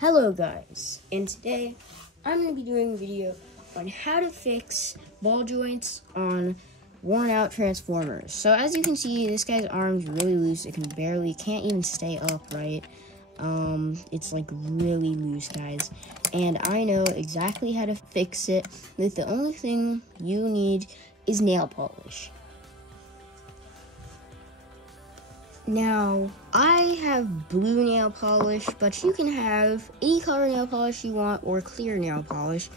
Hello guys, and today I'm going to be doing a video on how to fix ball joints on worn out Transformers. So as you can see, this guy's arm's really loose. It can't even stay upright. It's like really loose, guys. And I know exactly how to fix it. The only thing you need is nail polish. Now, I have blue nail polish, but you can have any color nail polish you want or clear nail polish.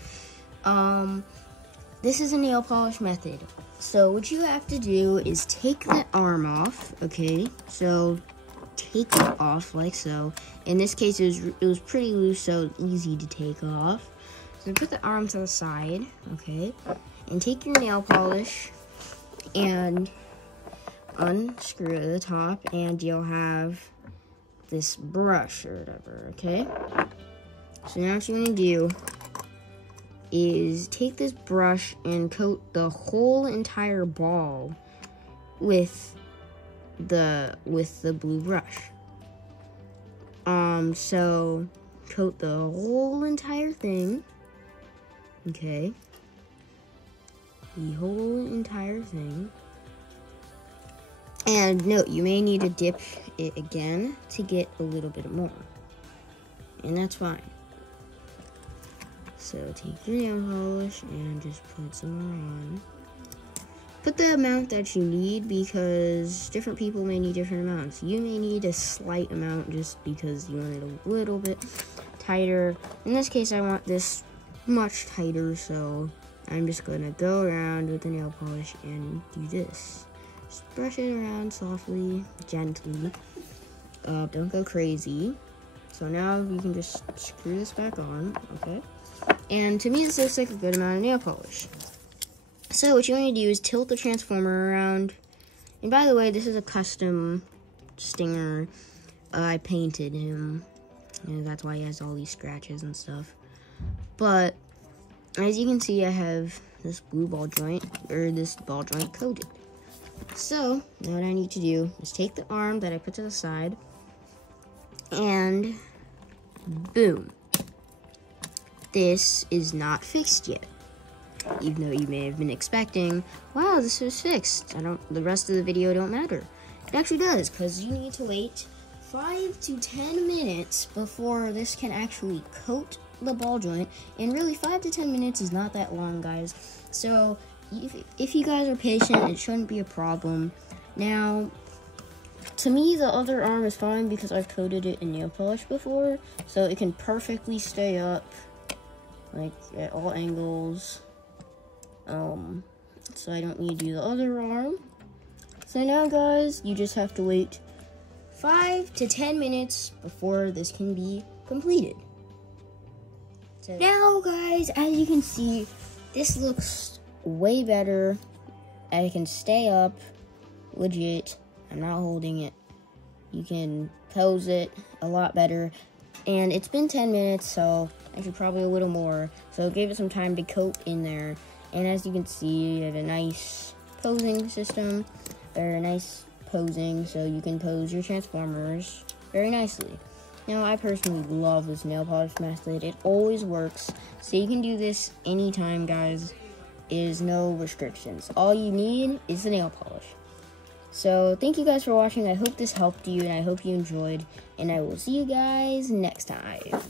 This is a nail polish method. So what you have to do is take the arm off, okay? So take it off like so. In this case, it was pretty loose, so easy to take off. So put the arm to the side, okay? And take your nail polish and unscrew the top, and you'll have this brush or whatever, okay? So now what you want to do is take this brush and coat the whole entire ball with the blue brush. So coat the whole entire thing, okay? The whole entire thing. And note, you may need to dip it again to get a little bit more. And that's fine. So take your nail polish and just put some more on. Put the amount that you need because different people may need different amounts. You may need a slight amount just because you want it a little bit tighter. In this case, I want this much tighter, so I'm just going to go around with the nail polish and do this. Just brush it around softly, gently. Don't go crazy. So now you can just screw this back on, okay? And to me, this looks like a good amount of nail polish. So what you want to do is tilt the Transformer around. And by the way, this is a custom Stinger. I painted him. And that's why he has all these scratches and stuff. But as you can see, I have this blue ball joint, or this ball joint coated. So, now what I need to do is take the arm that I put to the side, and boom. This is not fixed yet. Even though you may have been expecting, wow, this is fixed. The rest of the video don't matter. It actually does, because you need to wait 5 to 10 minutes before this can actually coat the ball joint. And really, 5 to 10 minutes is not that long, guys. So, if you guys are patient, it shouldn't be a problem. Now, to me, the other arm is fine because I've coated it in nail polish before, so it can perfectly stay up, like, at all angles. So I don't need to do the other arm. So now, guys, you just have to wait 5 to 10 minutes before this can be completed. So now, guys, as you can see, this looks way better. I can stay up legit. I'm not holding it. You can pose it a lot better. And it's been 10 minutes, so actually probably a little more. So give it some time to coat in there. And as you can see, you have a nice posing system. Very nice posing, so you can pose your Transformers very nicely. Now, I personally love this nail polish method. It always works. So you can do this anytime, guys. Is no restrictions. All you need is the nail polish. So thank you guys for watching. I hope this helped you and I hope you enjoyed, and I will see you guys next time.